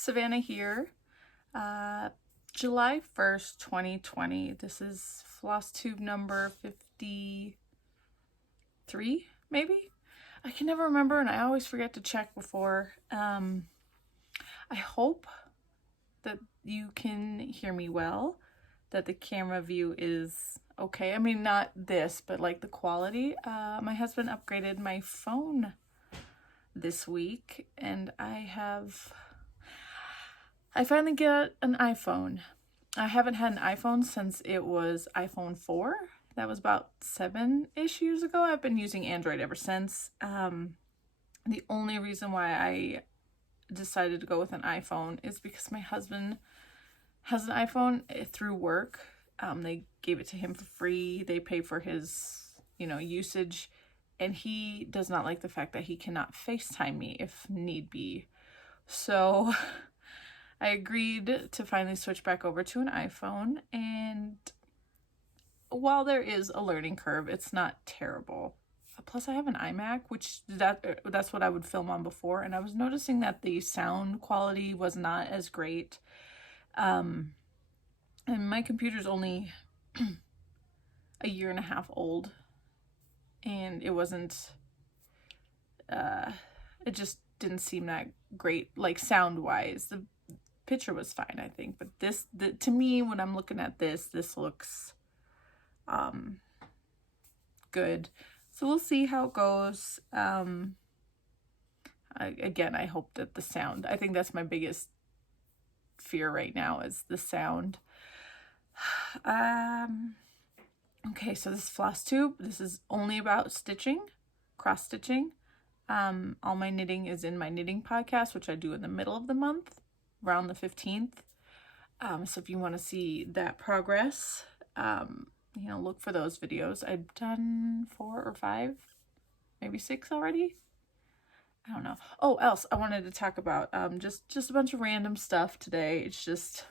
Savannah here. July 1st, 2020. This is Flosstube number 53, maybe? I can never remember and I always forget to check before. I hope that you can hear me well, that the camera view is okay. I mean, not this, but like the quality. My husband upgraded my phone this week and I finally got an iPhone. I haven't had an iPhone since it was iPhone 4. That was about 7-ish years ago. I've been using Android ever since. The only reason why I decided to go with an iPhone is because my husband has an iPhone through work. They gave it to him for free. They pay for his, usage. And he does not like the fact that he cannot FaceTime me if need be. So I agreed to finally switch back over to an iPhone. And while there is a learning curve, it's not terrible. Plus I have an iMac, which that's what I would film on before. And I was noticing that the sound quality was not as great. And my computer's only a year and a half old. And it wasn't, it just didn't seem that great, like sound-wise. The picture was fine, I think. But to me, when I'm looking at this looks good. So we'll see how it goes. Again, I hope that the sound, I think that's my biggest fear right now is the sound. Okay, so this is Flosstube. This is only about stitching, cross stitching. All my knitting is in my knitting podcast, which I do in the middle of the month, around the 15th. So if you want to see that progress, look for those videos. I've done 4 or 5, maybe 6 already. I don't know. Oh, else I wanted to talk about just a bunch of random stuff today. It's just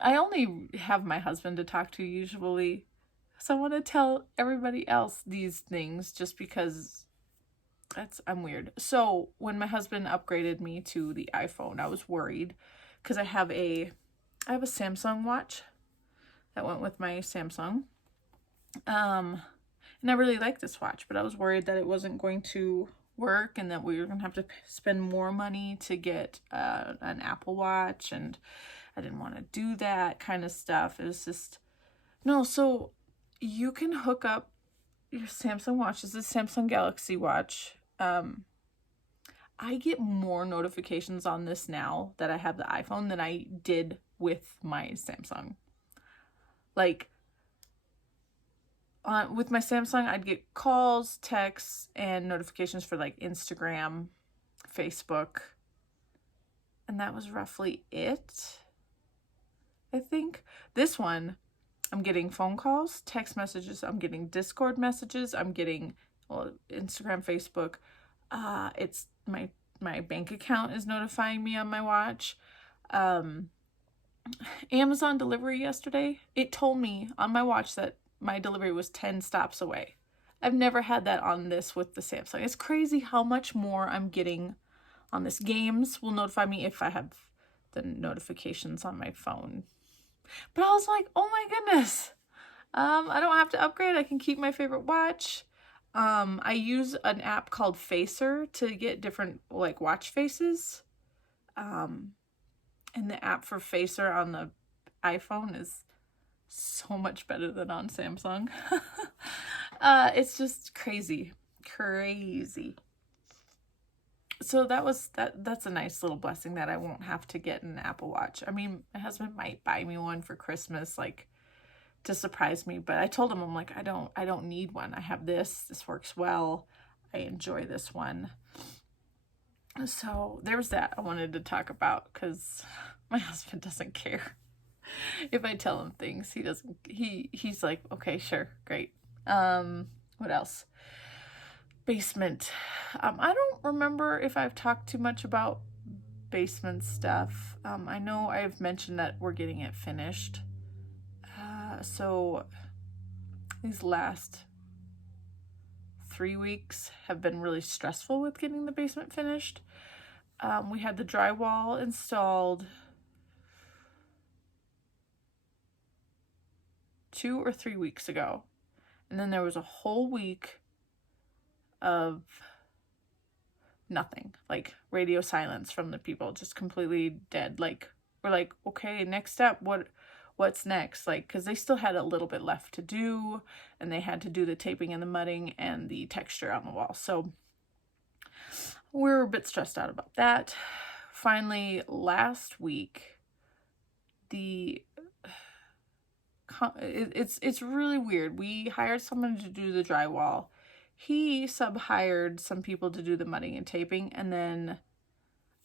I only have my husband to talk to usually, so I want to tell everybody else these things just because I'm weird. So when my husband upgraded me to the iPhone, I was worried because I have a Samsung watch that went with my Samsung, and I really like this watch, but I was worried that it wasn't going to work and that we were gonna have to spend more money to get an Apple Watch, and I didn't want to do that kind of stuff. It was just, no, so you can hook up your Samsung watch. This is a Samsung Galaxy watch. I get more notifications on this now that I have the iPhone than I did with my Samsung. Like, with my Samsung, I'd get calls, texts, and notifications for like Instagram, Facebook, and that was roughly it. I think this one, I'm getting phone calls, text messages, I'm getting Discord messages, I'm getting Instagram, Facebook. It's my bank account is notifying me on my watch. Amazon delivery yesterday, it told me on my watch that my delivery was 10 stops away. I've never had that on this with the Samsung. It's crazy how much more I'm getting on this. Games will notify me if I have the notifications on my phone. But I was like, oh my goodness. I don't have to upgrade. I can keep my favorite watch. I use an app called Facer to get different like watch faces. And the app for Facer on the iPhone is so much better than on Samsung. It's just crazy. So that's a nice little blessing that I won't have to get an Apple Watch. I mean, my husband might buy me one for Christmas, like to surprise me, but I told him, I'm like, I don't need one. I have this works well. I enjoy this one. So there was that I wanted to talk about because my husband doesn't care if I tell him things. He's like, okay, sure, great. What else? Basement. I don't remember if I've talked too much about basement stuff. I know I've mentioned that we're getting it finished. So these last 3 weeks have been really stressful with getting the basement finished. We had the drywall installed 2 or 3 weeks ago. And then there was a whole week of nothing, like radio silence from the people, just completely dead. Like, we're like, okay, next step, what's next? Like, because they still had a little bit left to do, and they had to do the taping and the mudding and the texture on the wall. So we're a bit stressed out about that. Finally, last week, it's really weird. We hired someone to do the drywall. He sub-hired some people to do the mudding and taping, and then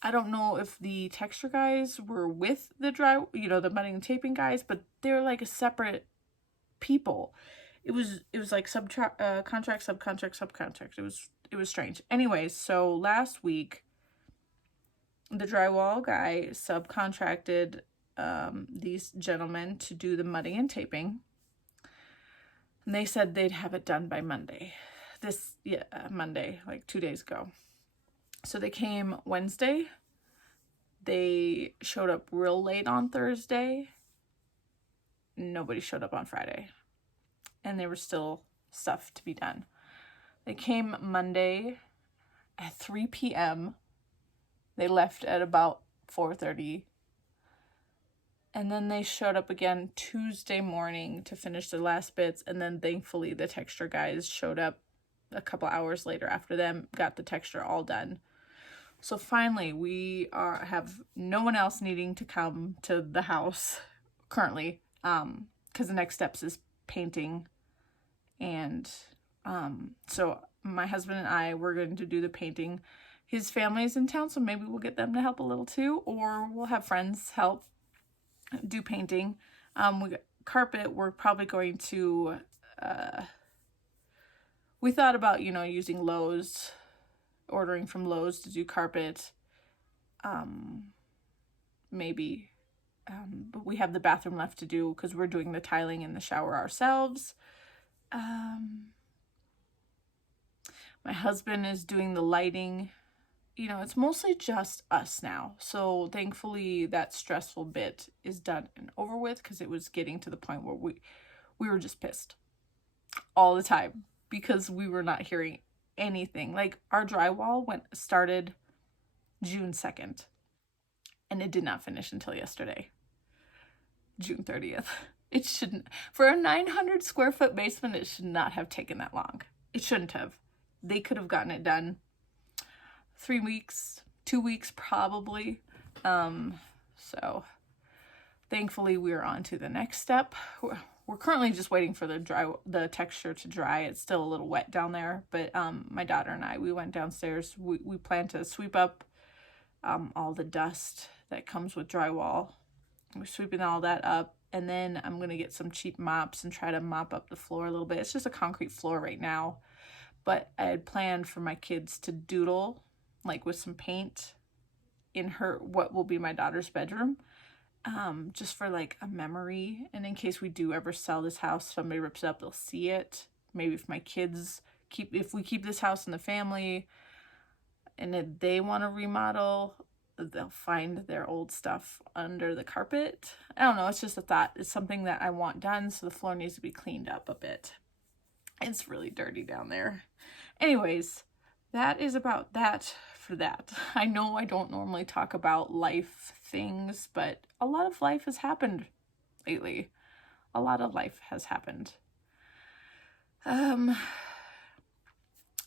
I don't know if the texture guys were with the the mudding and taping guys, but they're like a separate people. It was like contract, subcontract. It was strange. Anyways, so last week the drywall guy subcontracted these gentlemen to do the mudding and taping, and they said they'd have it done by Monday. Monday, like 2 days ago. So they came Wednesday. They showed up real late on Thursday. Nobody showed up on Friday. And there was still stuff to be done. They came Monday at 3 p.m. They left at about 4:30. And then they showed up again Tuesday morning to finish the last bits. And then thankfully the texture guys showed up a couple hours later after them, got the texture all done. So finally we have no one else needing to come to the house currently, because the next steps is painting. And so my husband and I, we're going to do the painting. His family's in town, so maybe we'll get them to help a little too, or we'll have friends help do painting. We got carpet. We're probably going to we thought about, using Lowe's, ordering from Lowe's to do carpet. Maybe. But we have the bathroom left to do because we're doing the tiling in the shower ourselves. My husband is doing the lighting. It's mostly just us now. So thankfully that stressful bit is done and over with, because it was getting to the point where we were just pissed all the time because we were not hearing anything. Like, our drywall started June 2nd and it did not finish until yesterday, June 30th. It shouldn't, for a 900 square foot basement, it should not have taken that long. It shouldn't have. They could have gotten it done 3 weeks, 2 weeks probably. So thankfully we're on to the next step. We're currently just waiting for the texture to dry. It's still a little wet down there, but my daughter and I, we went downstairs. We plan to sweep up all the dust that comes with drywall. We're sweeping all that up, and then I'm going to get some cheap mops and try to mop up the floor a little bit. It's just a concrete floor right now, but I had planned for my kids to doodle, like with some paint, in what will be my daughter's bedroom. Just for like a memory, and in case we do ever sell this house, somebody rips it up, they'll see it. Maybe if my kids if we keep this house in the family and if they want to remodel, they'll find their old stuff under the carpet. I don't know, it's just a thought. It's something that I want done, so the floor needs to be cleaned up a bit. It's really dirty down there. Anyways, that is about that for that. I know I don't normally talk about life things, but a lot of life has happened lately. A lot of life has happened.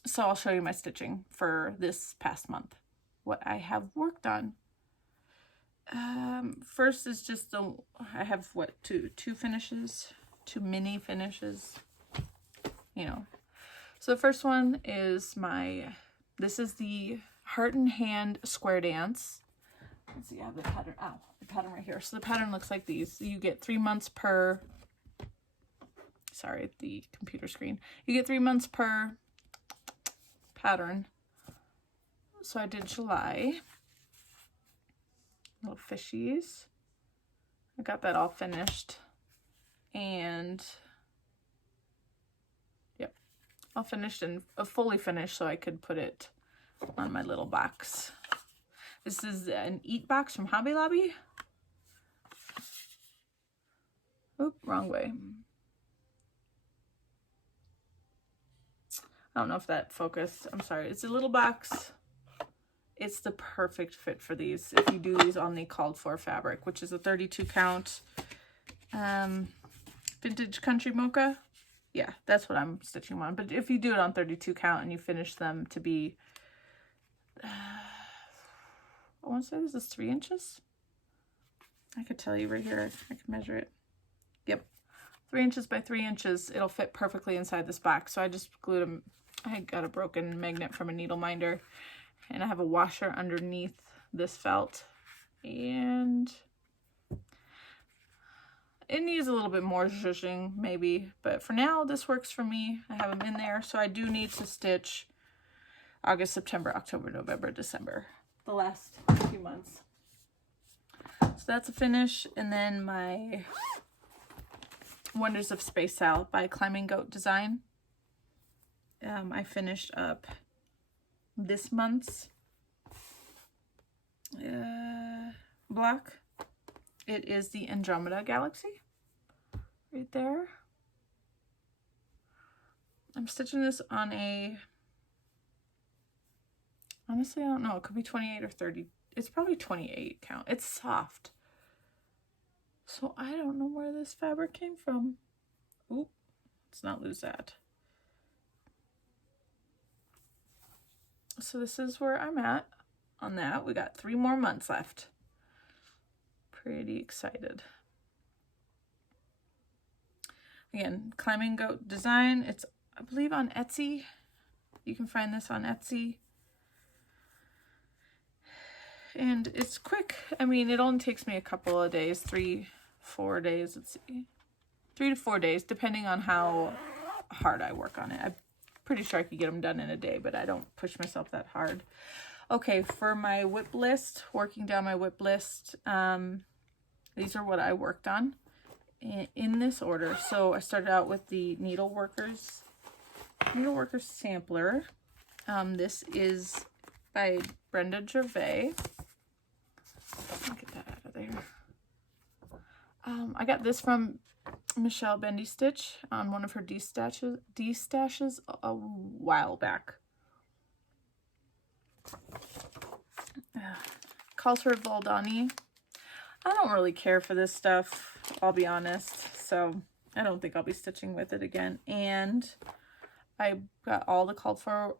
So I'll show you my stitching for this past month, what I have worked on. First is just I have two finishes, 2 mini finishes, So the first one is this is the Heart and Hand Square Dance. Let's see, I have the pattern. Oh, the pattern right here. So the pattern looks like these. You get 3 months per, sorry, the computer screen. You get 3 months per pattern. So I did July. Little fishies. I got that all finished. And yep, all finished and fully finished so I could put it on my little box. This is an eat box from Hobby Lobby. Oop, wrong way. I don't know if that focused. I'm sorry. It's a little box. It's the perfect fit for these if you do these on the called for fabric, which is a 32 count vintage country mocha. Yeah, that's what I'm stitching on. But if you do it on 32 count and you finish them to be, I want to say this is 3 inches. I could tell you right here. I can measure it. Yep, 3 inches by 3 inches. It'll fit perfectly inside this box. So I just glued them. I got a broken magnet from a needle minder, and I have a washer underneath this felt, and it needs a little bit more zhuzhing maybe, but for now this works for me. I have them in there, so I do need to stitch August, September, October, November, December, the last few months. So that's a finish. And then my Wonders of Space SAL by Climbing Goat Design. I finished up this month's block. It is the Andromeda Galaxy right there. I'm stitching this on a, honestly I don't know, it could be 28 or 30. It's probably 28 count. It's soft, so I don't know where this fabric came from. Oop, let's not lose that. So this is where I'm at on that. We got 3 more months left. Pretty excited. Again, Climbing Goat Design. It's, I believe, on Etsy. You can find this on Etsy. And it's quick. I mean, it only takes me a couple of days, 3, 4 days. Let's see. 3 to 4 days, depending on how hard I work on it. I'm pretty sure I could get them done in a day, but I don't push myself that hard. Okay, for my whip list, working down my whip list, these are what I worked on in this order. So I started out with the Needleworker sampler. This is by Brenda Gervais. Let me get that out of there. I got this from Michelle Bendy Stitch on one of her destashes a while back. Calls her Valdani. I don't really care for this stuff, I'll be honest, so I don't think I'll be stitching with it again. And I got all the called for,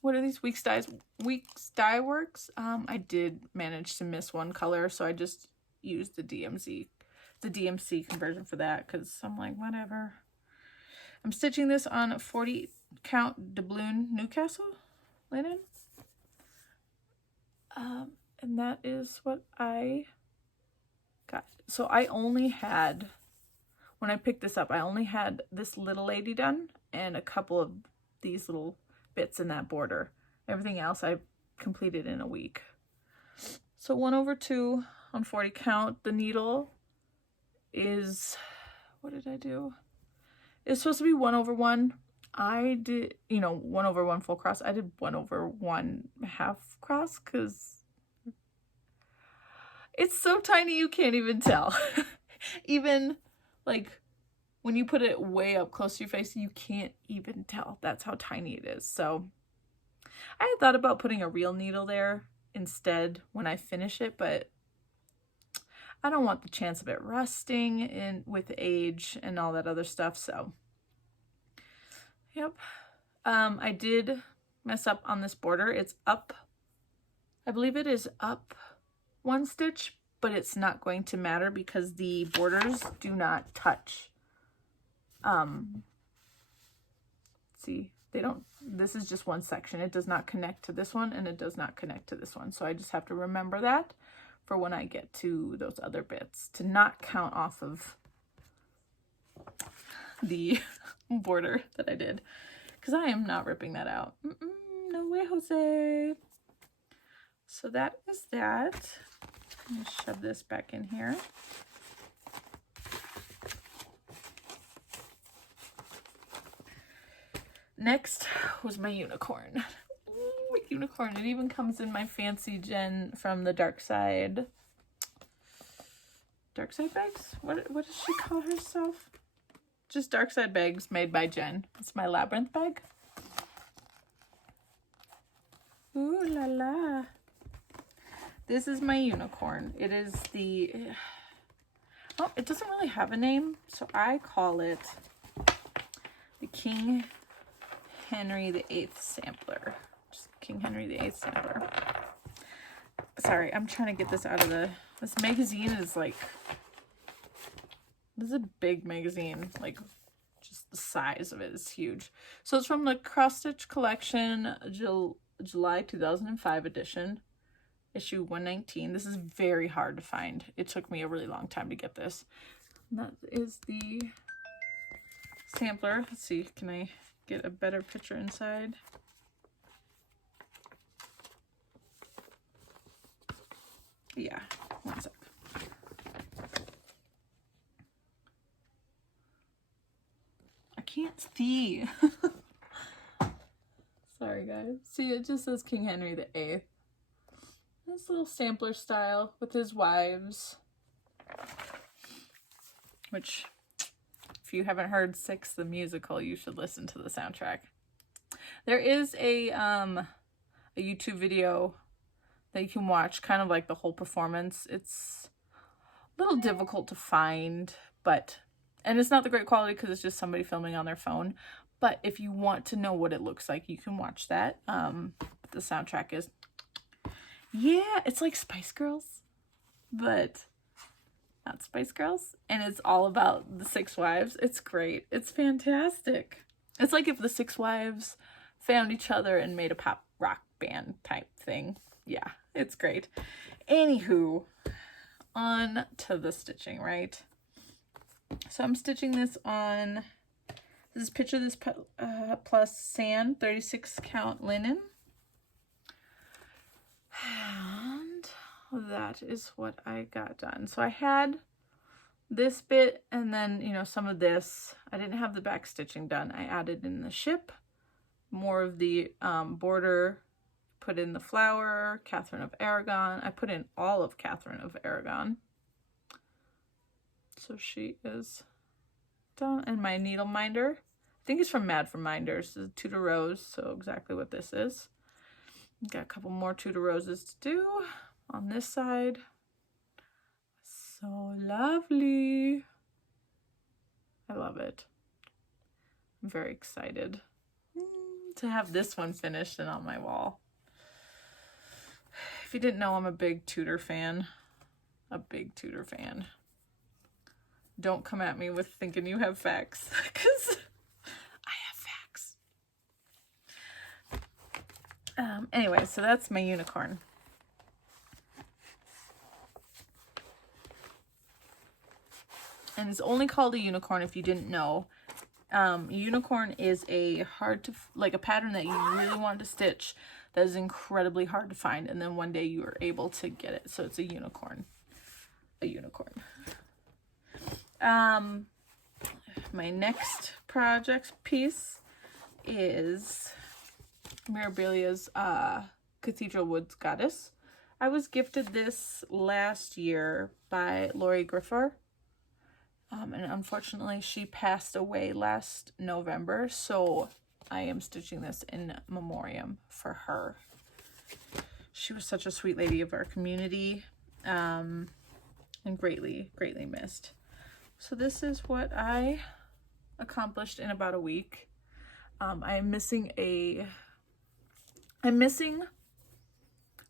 what are these? Weeks Dye Works. I did manage to miss one color, so I just used the DMC conversion for that, because I'm like, whatever. I'm stitching this on 40 count doubloon Newcastle linen. And that is what I got. So I only had, when I picked this up, I only had this little lady done and a couple of these little bits in that border. Everything else I completed in a week. So 1/2 on 40 count. The needle is, what did I do? It's supposed to be 1/1. I did, 1/1 full cross. I did 1/1 half cross because it's so tiny you can't even tell. Even like when you put it way up close to your face, you can't even tell. That's how tiny it is. So I had thought about putting a real needle there instead when I finish it, but I don't want the chance of it rusting in with age and all that other stuff. So yep. I did mess up on this border. It's up, I believe it is up 1 stitch, but it's not going to matter because the borders do not touch. See, they don't, this is just one section. It does not connect to this one and it does not connect to this one. So I just have to remember that for when I get to those other bits, to not count off of the border that I did, because I am not ripping that out. No way, Jose. So that is that. I'm gonna shove this back in here. Next was my unicorn. Ooh, unicorn. It even comes in my fancy Jen from the Dark Side bags? What does she call herself? Just Dark Side bags made by Jen. It's my labyrinth bag. Ooh la la. This is my unicorn. It is the... Oh, it doesn't really have a name, so I call it the King Henry VIII sampler. Just King Henry VIII sampler. Sorry, I'm trying to get this out of the... This magazine is like... This is a big magazine. Like, just the size of it is huge. So it's from the Cross Stitch Collection, July 2005 edition. Issue 119. This is very hard to find. It took me a really long time to get this. And that is the sampler. Let's see, can I get a better picture inside? Yeah, one sec. I can't see. Sorry guys. See, it just says King Henry VIII. This little sampler style with his wives, which, if you haven't heard Six the musical, you should listen to the soundtrack. There is a YouTube video that you can watch, kind of like the whole performance. It's a little difficult to find, and it's not the great quality because it's just somebody filming on their phone. But if you want to know what it looks like, you can watch that. The soundtrack is... Yeah, it's like Spice Girls, but not Spice Girls. And it's all about the six wives. It's great. It's fantastic. It's like if the six wives found each other and made a pop rock band type thing. Yeah, it's great. Anywho, on to the stitching, right? So I'm stitching this on, this is Picture This Plus Sand 36 count linen. And that is what I got done. So I had this bit and then, you know, some of this. I didn't have the back stitching done. I added in the ship, more of the border, put in the flower, Catherine of Aragon. I put in all of Catherine of Aragon. So she is done. And my needle minder, I think it's from Mad for Minders. This is Tudor Rose, so exactly what this is. Got a couple more Tudor Roses to do on this side. So lovely. I love it. I'm very excited to have this one finished and on my wall. If you didn't know, I'm a big Tudor fan. A big Tudor fan. Don't come at me with thinking you have facts, because I have facts. Anyway, so that's my unicorn. And it's only called a unicorn if you didn't know. Unicorn is a a pattern that you really want to stitch that is incredibly hard to find, and then one day you are able to get it. So it's a unicorn. A unicorn. My next project piece is Mirabilia's Cathedral Woods Goddess. I was gifted this last year by Lori Griffer. And unfortunately she passed away last November, so I am stitching this in memoriam for her. She was such a sweet lady of our community, and greatly, greatly missed. So this is what I accomplished in about a week. I'm missing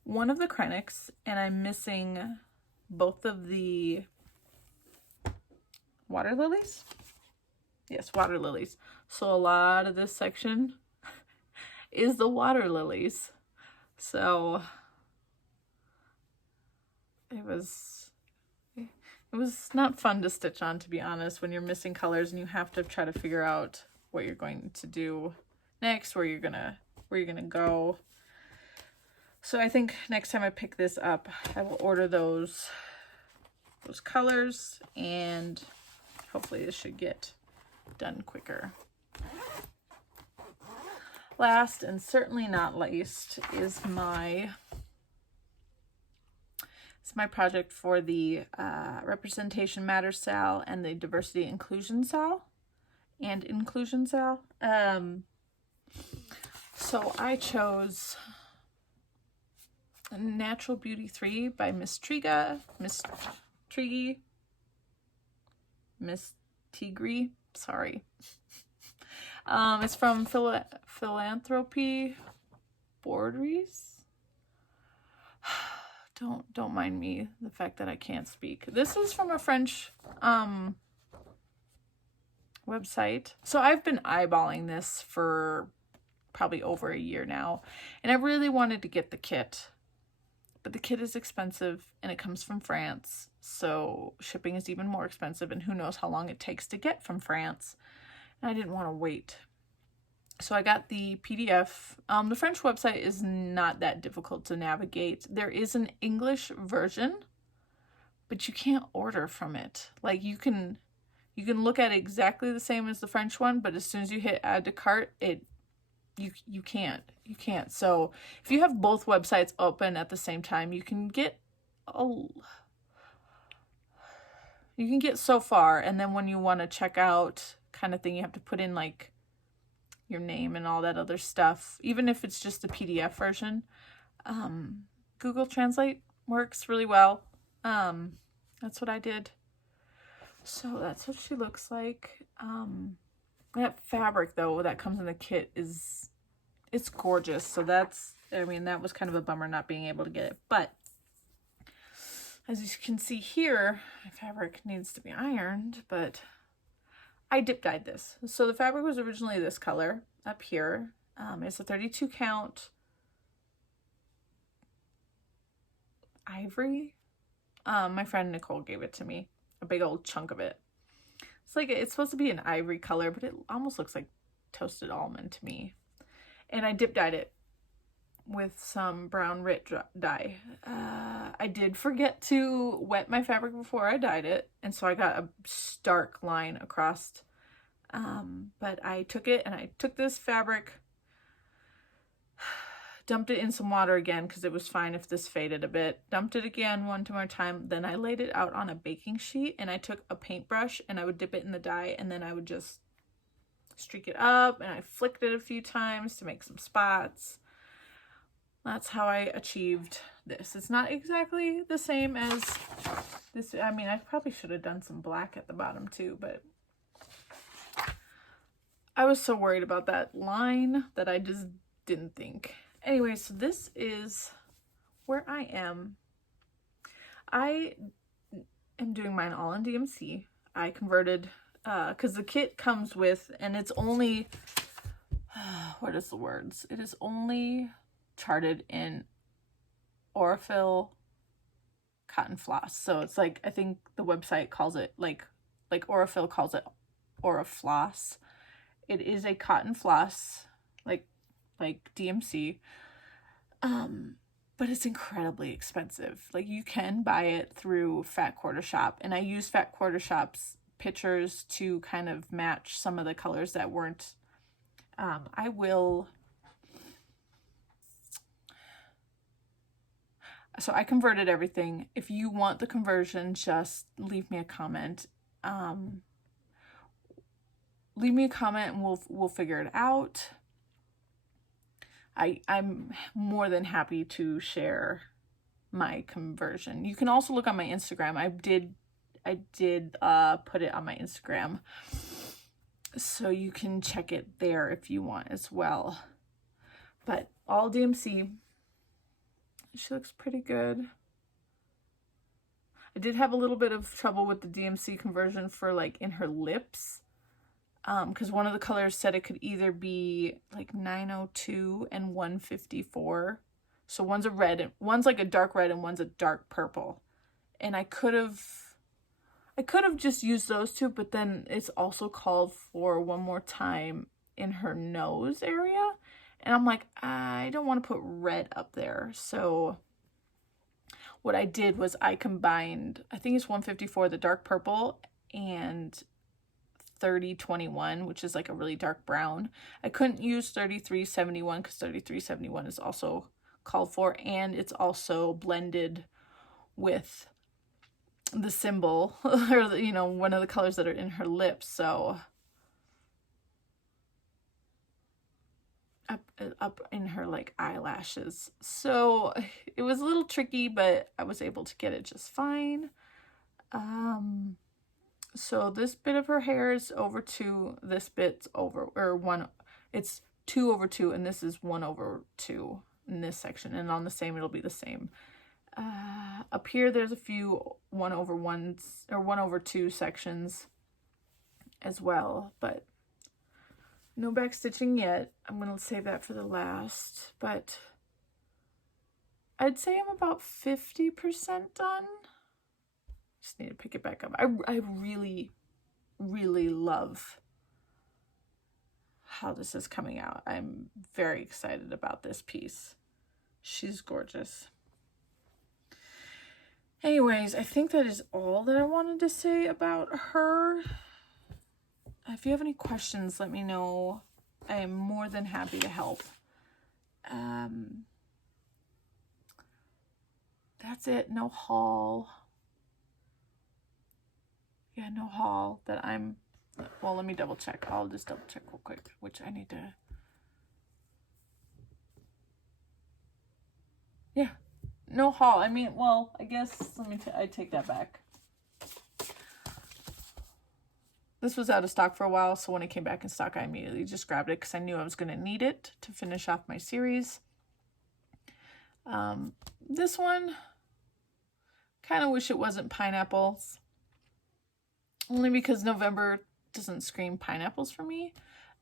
one of the Krennics, and I'm missing both of the water lilies. Yes, water lilies. So a lot of this section is the water lilies. So it was not fun to stitch on, to be honest, when you're missing colors and you have to try to figure out what you're going to do next, where you're gonna go. So I think next time I pick this up, I will order those colors, and hopefully this should get done quicker. Last and certainly not least is my project for the Representation Matters SAL and the Diversity Inclusion SAL So I chose Natural Beauty 3 by Miss Tigri, sorry. It's from Philanthropy Boarderies. Don't mind me, the fact that I can't speak. This is from a French website. So I've been eyeballing this for probably over a year now, and I really wanted to get the kit, but the kit is expensive and it comes from France, so shipping is even more expensive, and who knows how long it takes to get from France, and I didn't want to wait. So I got the PDF. The French website is not that difficult to navigate. There is an English version, but you can't order from it. Like, you can look at it exactly the same as the French one, but as soon as you hit add to cart, you can't. So if you have both websites open at the same time, you can get so far, and then when you want to check out kind of thing, you have to put in like your name and all that other stuff, even if it's just the PDF version. Google Translate works really well. That's what I did. So that's what she looks like. That fabric though that comes in the kit it's gorgeous. So that was kind of a bummer not being able to get it, but as you can see here, my fabric needs to be ironed, but I dip dyed this. So the fabric was originally this color up here. It's a 32 count ivory. My friend Nicole gave it to me, a big old chunk of it. It's supposed to be an ivory color, but it almost looks like toasted almond to me. And I dip dyed it with some brown RIT dye. I did forget to wet my fabric before I dyed it, and so I got a stark line across. But I took this fabric, dumped it in some water again because it was fine if this faded a bit, dumped it again one more time, then I laid it out on a baking sheet, and I took a paintbrush and I would dip it in the dye, and then I would just streak it up, and I flicked it a few times to make some spots. That's how I achieved this. It's not exactly the same as this. I mean, I probably should have done some black at the bottom too, but I was so worried about that line that I just didn't think. Anyway, so this is where I am. I am doing mine all in DMC. I converted, because the kit comes with, and it's only, what is the words? It is only charted in Aurifil cotton floss. So it's like, I think the website calls it like Aurifil calls it Aurifloss. It is a cotton floss, like DMC, but it's incredibly expensive. Like, you can buy it through Fat Quarter Shop, and I use Fat Quarter Shop's pictures to kind of match some of the colors that weren't. So I converted everything. If you want the conversion, just leave me a comment. Leave me a comment and we'll figure it out. I'm more than happy to share my conversion. You can also look on my Instagram. I did put it on my Instagram, so you can check it there if you want as well. But all DMC. She looks pretty good. I did have a little bit of trouble with the DMC conversion for like in her lips, because one of the colors said it could either be like 902 and 154. So one's a red, and one's like a dark red, and one's a dark purple. And I could have just used those two, but then it's also called for one more time in her nose area. And I'm like, I don't want to put red up there. So what I did was I combined, I think it's 154, the dark purple, and 3021, which is like a really dark brown. I couldn't use 3371 because 3371 is also called for, and it's also blended with the symbol, or, you know, one of the colors that are in her lips, so up in her like eyelashes. So it was a little tricky, but I was able to get it just fine. So this bit of her hair is over 2, this bit's over, or 1, it's 2/2, and this is 1/2 in this section, and on the same it'll be the same. Up here there's a few 1/1s or 1/2 sections as well, but no back stitching yet. I'm gonna save that for the last, but I'd say I'm about 50% done. Just need to pick it back up. I really, really love how this is coming out. I'm very excited about this piece. She's gorgeous. Anyways, I think that is all that I wanted to say about her. If you have any questions, let me know. I am more than happy to help. That's it. No haul. Yeah, no haul that I'm... Well, let me double check. I'll just double check real quick, which I need to... Yeah, no haul. I mean, well, I guess, I take that back. This was out of stock for a while, so when it came back in stock, I immediately just grabbed it because I knew I was going to need it to finish off my series. This one, kind of wish it wasn't pineapples. Only because November doesn't scream pineapples for me.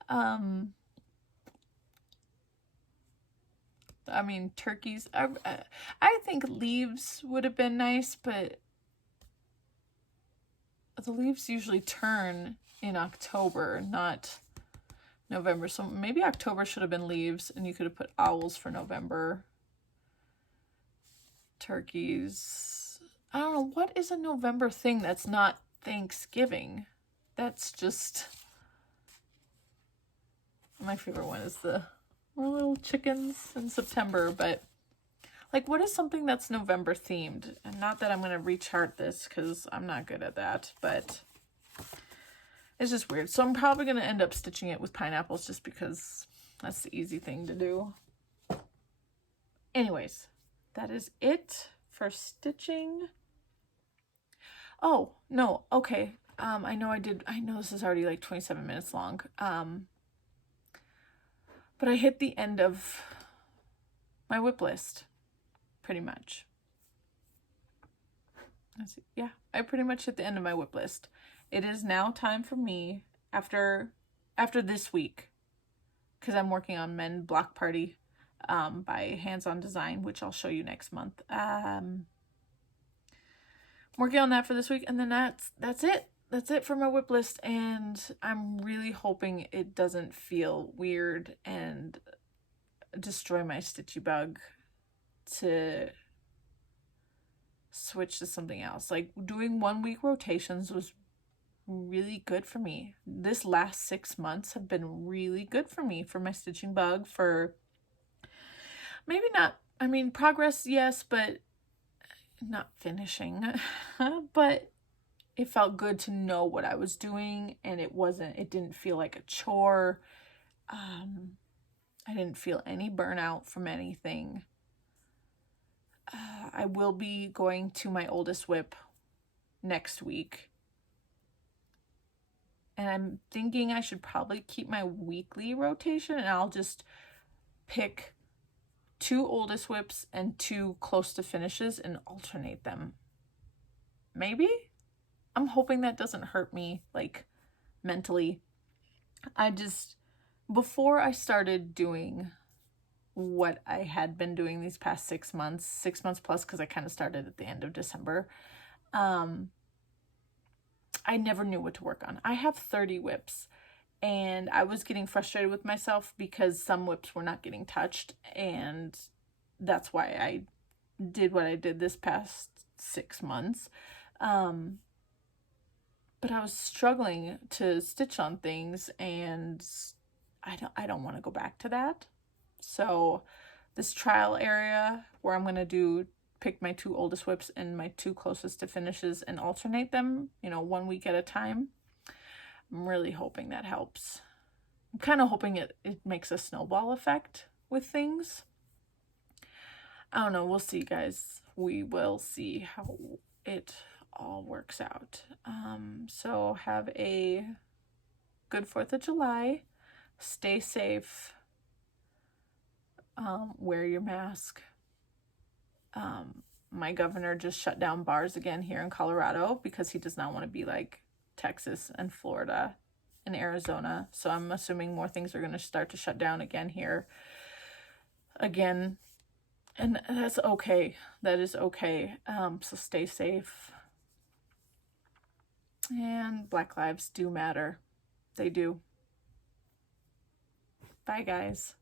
I mean, turkeys. I think leaves would have been nice, but the leaves usually turn in October, not November. So maybe October should have been leaves, and you could have put owls for November. Turkeys. I don't know. What is a November thing that's not Thanksgiving? That's just... My favorite one is the little chickens in September, but like, what is something that's November themed? And not that I'm going to rechart this because I'm not good at that, but it's just weird. So I'm probably going to end up stitching it with pineapples just because that's the easy thing to do. Anyways, that is it for stitching. Oh, no. Okay. I know this is already like 27 minutes long. But I hit the end of my whip list, pretty much. Yeah, I pretty much hit the end of my whip list. It is now time for me, after this week, because I'm working on Men Block Party by Hands On Design, which I'll show you next month. Working on that for this week, and then that's it. That's it for my whip list, and I'm really hoping it doesn't feel weird and destroy my stitchy bug to switch to something else. Like, doing 1 week rotations was really good for me. This last 6 months have been really good for me, for my stitching bug, for maybe not, I mean, progress, yes, but not finishing. But it felt good to know what I was doing, and it didn't feel like a chore. I didn't feel any burnout from anything. I will be going to my oldest whip next week. And I'm thinking I should probably keep my weekly rotation, and I'll just pick 2 oldest whips and 2 close to finishes and alternate them. Maybe? I'm hoping that doesn't hurt me, like, mentally. Before I started doing what I had been doing these past 6 months, 6 months plus, because I kind of started at the end of December, I never knew what to work on. I have 30 whips, and I was getting frustrated with myself because some whips were not getting touched, and that's why I did what I did this past 6 months. but I was struggling to stitch on things, and I don't want to go back to that. So this trial area where I'm going to pick my 2 oldest whips and my 2 closest to finishes and alternate them, 1 week at a time. I'm really hoping that helps. I'm kind of hoping it makes a snowball effect with things. I don't know. We'll see, guys. We will see how it all works out. So have a good 4th of July. Stay safe. Wear your mask. My governor just shut down bars again here in Colorado because he does not want to be like Texas and Florida and Arizona. So I'm assuming more things are going to start to shut down again here. Again. And that's okay. That is okay. So stay safe. And Black lives do matter. They do. Bye, guys.